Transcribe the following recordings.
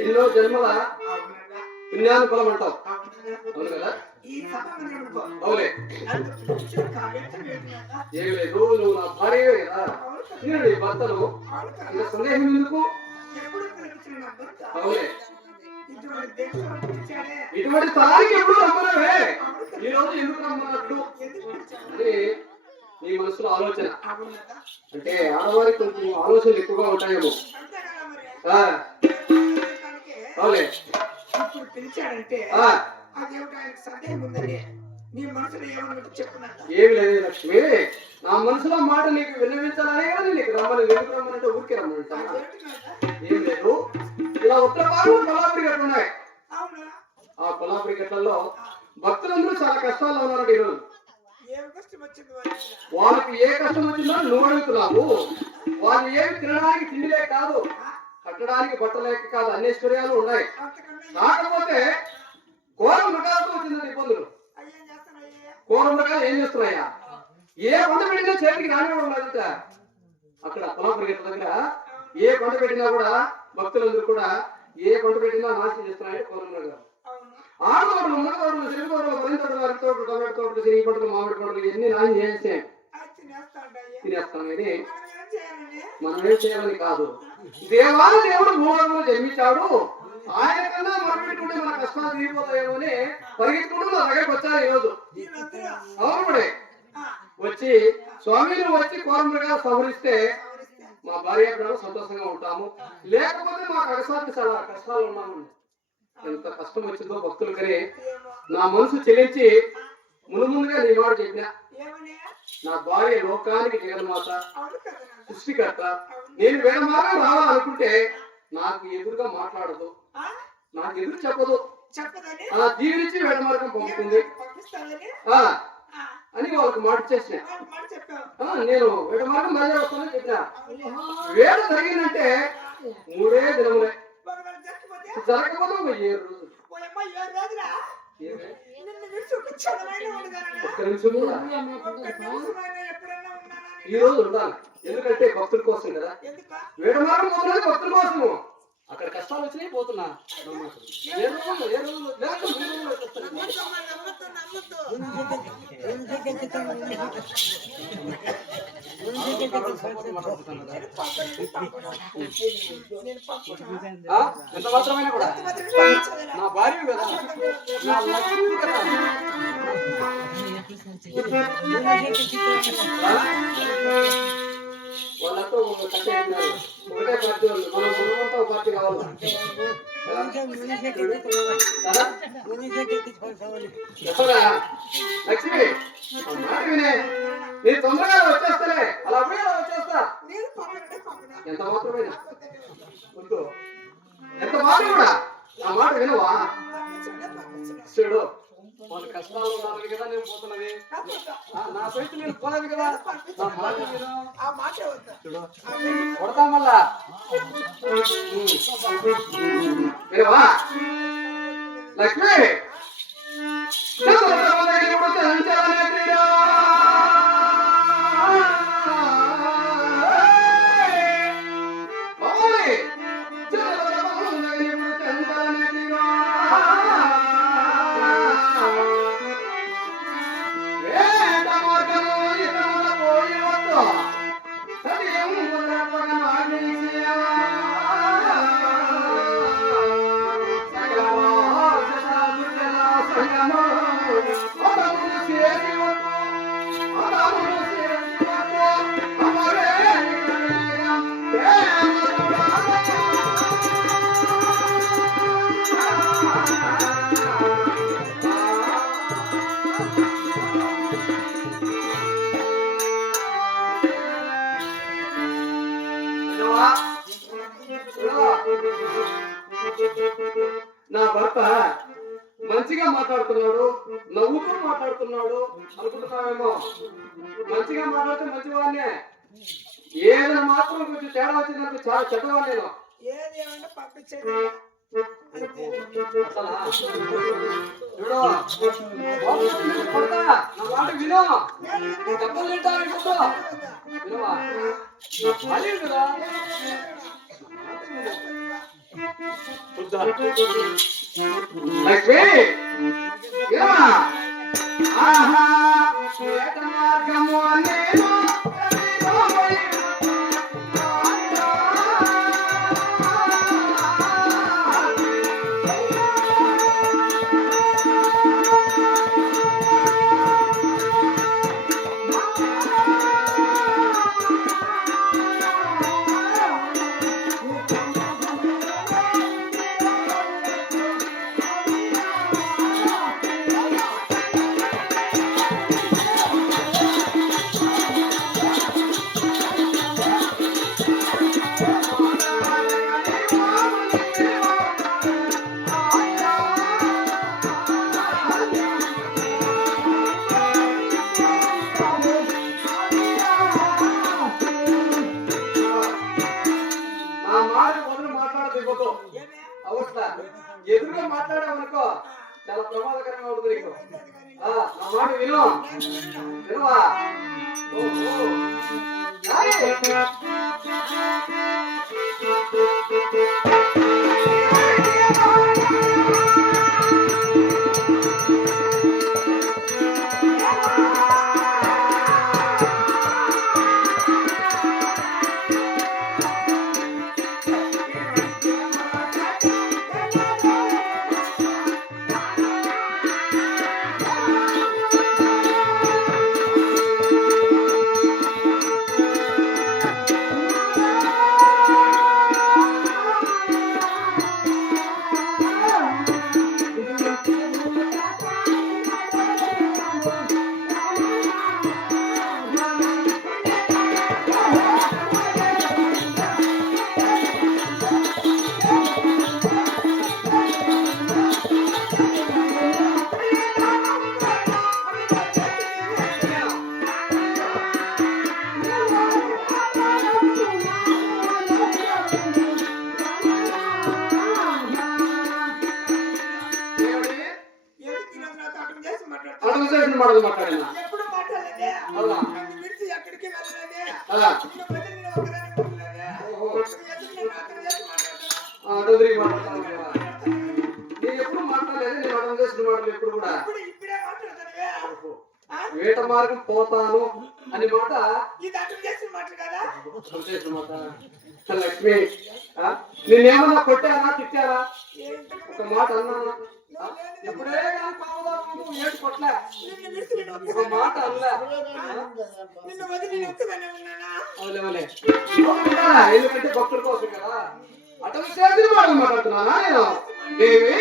ఎన్నో జన్మల పుణ్యానుఫలం అంటావు. అవును కదా? అవులే, ఏం లేదు, నువ్వు నా భార్య కదా, నేను నీ భర్తను, ఇంకా సందేహం ఎందుకు? అవులే, ఇటువంటి స్థలానికి ఎప్పుడు రమ్మన్నావే, ఈ రోజు ఎందుకు రమ్మన్నట్టు అని నీ మనసులో ఆలోచన. అంటే ఆడవారికి కొంచెం ఆలోచనలు ఎక్కువగా ఉంటాయేమో. అవులే, ఏమి లేదు లక్ష్మి, నా మనసులో మాట నీకు విన్నవించాలనే కానీ నీకు రమ్మని, ఎందుకు రమ్మనంటే ఊరికే రమ్మంటా. ఏం లేదు, ఇలా ఉత్తర భాగంలో కొల్లాపురి గట్లు ఉన్నాయి. ఆ కొల్లాపురి గట్లలో భక్తులందరూ చాలా కష్టాల్లో ఉన్నారంట ఈరోజు. వాళ్ళకి ఏ కష్టం వచ్చిందో నువ్వు అడుగుతున్నావు. వాళ్ళు ఏమి తినడానికి తిండిలే కాదు, కట్టడానికి బట్టలేక కాదు, అన్ని ఐశ్వర్యాలు ఉన్నాయి. కాకపోతే ఘోర మృగాలతో వచ్చిందండి ఇబ్బందులు. ఘోర మృగాలు ఏం చేస్తున్నాయా? ఏ పంట పెట్టినా చేతికి రానివ్వడం లేదుట. అక్కడ కొలాపురి గట్ల దగ్గర ఏ పంట పెట్టినా కూడా భక్తులందరూ కూడా ఏ పంట పెట్టినా నాశనం చేస్తున్నాయి కోరమ్మ గారు. ఆడతోటలు, మునగతోటలు, చెరుకు తోటలు, పది తోటలు, అరటి తోటలు, టమాటో తోటలు, చెరుకు పంటలు, మామిడి పంటలు ఎన్ని నాశనం చేస్తే తినేస్తాం. ఇది మనం ఏం చేయాలని కాదు. దేవాది దేవుడు భూలోకంలో జన్మించాడు. ఆయన కన్నా మొదలుపెట్టుకుంటే మన కష్టాలు తీరిపోతాయేమో అని పరిగెత్తుకుంటూ నా దగ్గరకు వచ్చారు ఈరోజు. అవును వచ్చి స్వామిని వచ్చి కోరమ్మగా సంహరిస్తే మా భార్య పిల్లలు సంతోషంగా ఉంటాము. లేకపోతే మాకు అగసానికి చాలా కష్టాలు ఉన్నామండి. ఎంత కష్టం వచ్చిందో భక్తులకని నా మనసు చెల్లించి ముందుగా నీ మాట చెప్పిన. నా భార్య లోకానికి జగన్మాత, సృష్టికర్త. నేను వేరే మార్గం రావాలనుకుంటే నాకు ఎదురుగా మాట్లాడదు, నాకు ఎదురు చెప్పదు, దీవించి వేడ మార్గం పంపుతుంది అని వాళ్ళకి మాట చేసిన. నేను వేడ మార్గం బయట వస్తానని చెప్పిన. వేడ జరిగిందంటే 3 దినములే, జరగకపోతే 7 రోజులు. ఒక్క నిమిషం కూడా ఈ రోజు ఉండాలి. ఎందుకంటే భక్తుల కోసం కదా. వేడ మార్గం మొదలైన భక్తుల కోసము. అక్కడ కష్టాలు వచ్చినాయి పోతున్నా. ఎంత మాత్రమైనా కూడా నా భార్య కదా, నా లక్ష్మి కదా. వాళ్ళతో ఒకటే పార్టీ వాళ్ళు, మనం మనమంతా ఒక పార్టీ కావాలి. లక్ష్మి మాట వినే, నేను తొందరగా వచ్చేస్తాలే, అలా పోయి అలా వచ్చేస్తా. ఎంత మాత్రమైనా వద్దు, ఎంత మాట కూడా నా మాట వినవా? చూడు వాళ్ళ కష్టాలు ఉన్నారు కదా, నేను పోతున్నది నా సైతు నేను పోలేదు కదా. నా మాట చూడు కొడతాం మళ్ళా వినవా? లక్ష్మి నా భర్త మంచిగా మాట్లాడుతున్నాడు, నవ్వుతూ మాట్లాడుతున్నాడు అనుకుంటున్నావేమో. మంచిగా మాట్లాడితే మంచివాడినే, ఏదైనా మాత్రం కొంచెం తేడా వచ్చిందంటే చాలా చెడ్డవాడు. నేను కొడతా, నా మాట విను. దెబ్బలు తింటా వినవా? అదే కదా లక్ష్మి. ఆహా మార్గము ఎదురుగా మాట్లాడామనుకో చాలా ప్రమాదకరంగా ఉంటుంది నీకు. నా మాట విను, వినవా? మాటలు మాట్లాడినా ఎప్పుడు మాట్లాడలేదే అవునా నిన్ను విడిచి ఎక్కడికి వెళ్ళలేదే నిన్ను వదిలి నేను ఒకదాని ఉండలేదే ఎదురు మాత్రం చేసి మాట్లాడతాను అదొదిరి మాట్లాడతాను నేను ఎప్పుడు మాట్లాడలేదు నేను అర్థం చేసిన మాటలు ఎప్పుడు కూడా ఇప్పుడే మాట్లాడతానువే వేట మార్గం పోతాను అని మాట ఇది అర్థం చేసిన మాట కదా అర్థం చేసిన మాట లక్ష్మి నేనేమన్నా కొట్టానా తిట్టారా ఒక మాట అన్నానా ఎప్పుడే కానీ పావుదాము నువ్వు ఏడు కొట్లే ఒక మాట అనలే నిన్ను వదిలి నేను ఒక్కదానే ఉన్నానా అవులేవలే ఎందుకంటే భక్తుల కోసం కదా అటలు చేసిన మాట మాట్లాడుతున్నానా నేను దేవి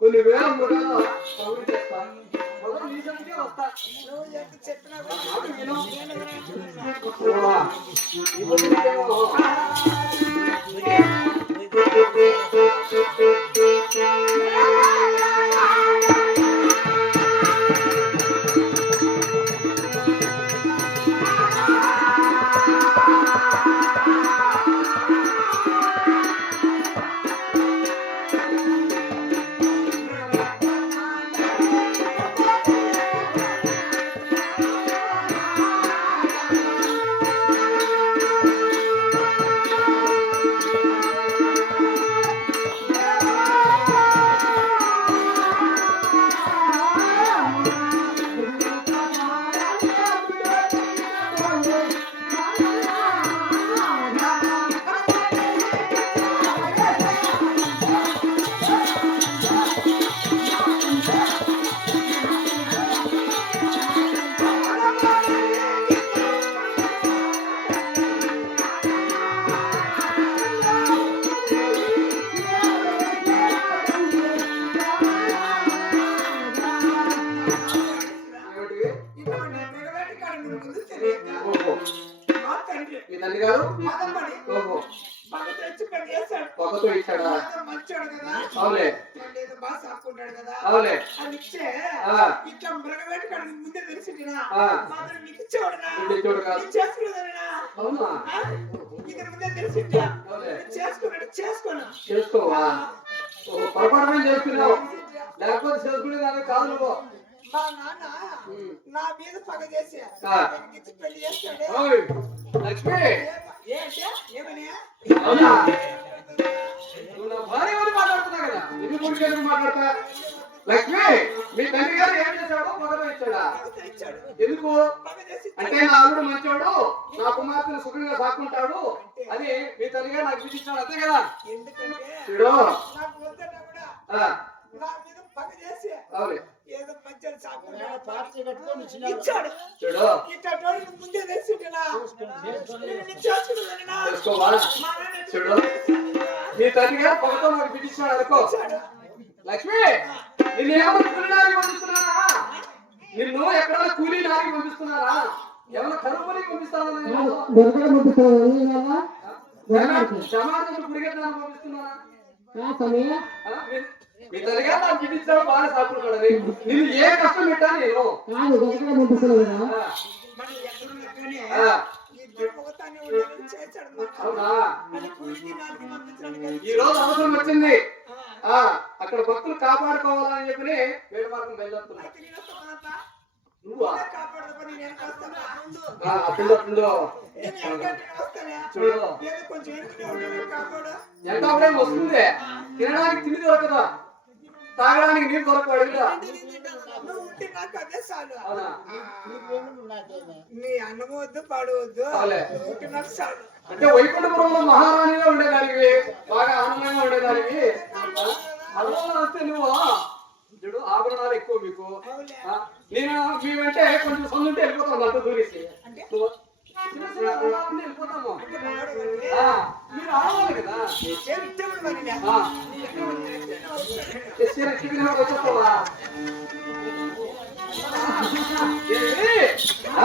కొన్ని వేల మూడేళ్ళ కౌలు చేస్తాను మొదలు నీ సంఖ్య వస్తా నువ్వు ఎంత చెప్పినా మీ తండ్రి గారు ఓహో పక్కతో ఇచ్చాడా అవులే అవులే ఇట్లా మృగవేట కాడ ముందే తెలిసిందినా అవునా ఇది ముందే తెలిసిందా చేసుకోనా చేసుకోవా ఓహో పొరపాటు చేసుకున్నావు లేకపోతే చేసుకునేదాన్ని కాదు నువ్వు మా నాన్న నా మీద పగ చేసి పెళ్లి చేస్తాడే లక్ష్మి ఏమని అవునా నువ్వు నా భార్య అని మాట్లాడుతున్నావు కదా నిన్ను గురించి ఎందుకు మాట్లాడతా లక్ష్మి మీ తండ్రి గారు ఏం చేశాడో మొదలు ఇచ్చాడా ఎందుకు అంటే నా అల్లుడు మంచోడు, నా కుమార్తెను సుఖంగా సాకుంటాడు అని మీ తల్లిగా నాకు విధించాడు, అంతే కదా? ఎందుకంటే చూడు నాకు వద్దన్నా కూడా ఆ, నా మీద పగ చేసి అవును ఏదో మంచిగా సాకున్నాడు ఇచ్చాడు. చూడు ఇట్లా టోళ్ళకి ముందే తెచ్చిండినా నేను చేసుకున్నానా తెలుసుకోవా? మా నాన్న చూడు మీ తల్లిగా పొగతో నాకు విధించాడు అనుకో. లక్ష్మి నిన్ను ఏమన్నా కూలి నారికి పంపిస్తున్నానా? నిన్ను ఎక్కడన్నా కూలీ నారికి పంపిస్తున్నానా? ఏమన్నా కరువు పనికి పంపిస్తానా? జమాతులు పురిగెత్తానికి పంపిస్తున్నానా? మీ తల్లిగా నాకు విధించాడు, బాగా సాకుంటాడని. నిన్ను ఏ కష్టం పెట్టా నేను? మనం ఎక్కడున్నా కానీ ఆ, ఇద్దరు మొగతాన్ని ఉండాలని చేశాడు మా నాన్న. అవునా? అది కూలికి నాలుగు పంపించడానికి ఈ రోజు అవసరం వచ్చింది. ఆ అక్కడ భక్తులు కాపాడుకోవాలని చెప్పి వేడి మార్గం బయలుదేరుతున్నా. అయితే నేను వస్తామా నువ్వా? కాపాడదని నేను వస్తానా అప్పుడు నేను ఎక్కడికి వస్తానే చూడు ఏదో కొంచెం ఎన్నికనే ఉండాలి కాపాడు ఎంత అప్పుడేం వస్తుంది. తినడానికి తిండి దొరకదా, తాగడానికి నీరు దొరకదు అడిగిరా. నువ్వు ఉంటే నాకు అదే చాలు అవునా? నీ అన్నము వద్దు పాడవద్దు అవులే. నువ్వు ఉంటే నాకు చాలు అంటే వైకుంఠపురంలో మహారాణిగా ఉండేదానికి, బాగా ఆనందంగా ఉండేదానికి. అడవుల్లో వస్తే నువ్వు చూడు ఆభరణాలు ఎక్కువ మీకు. అవులే ఆ, నేను మేమంటే కొంచెం సొంతంటే వెళ్ళిపోతాం, అంత దూరేసి. అంటే నువ్వు చిన్న చిన్న రుణాలుంటే వెళ్ళిపోతాము. అంటే మాడవండి ఆ, మీరు ఆడవాలి కదా. చెప్తాడు మరి ఆ, వచ్చేస్తావా? ఏమి? ఆ,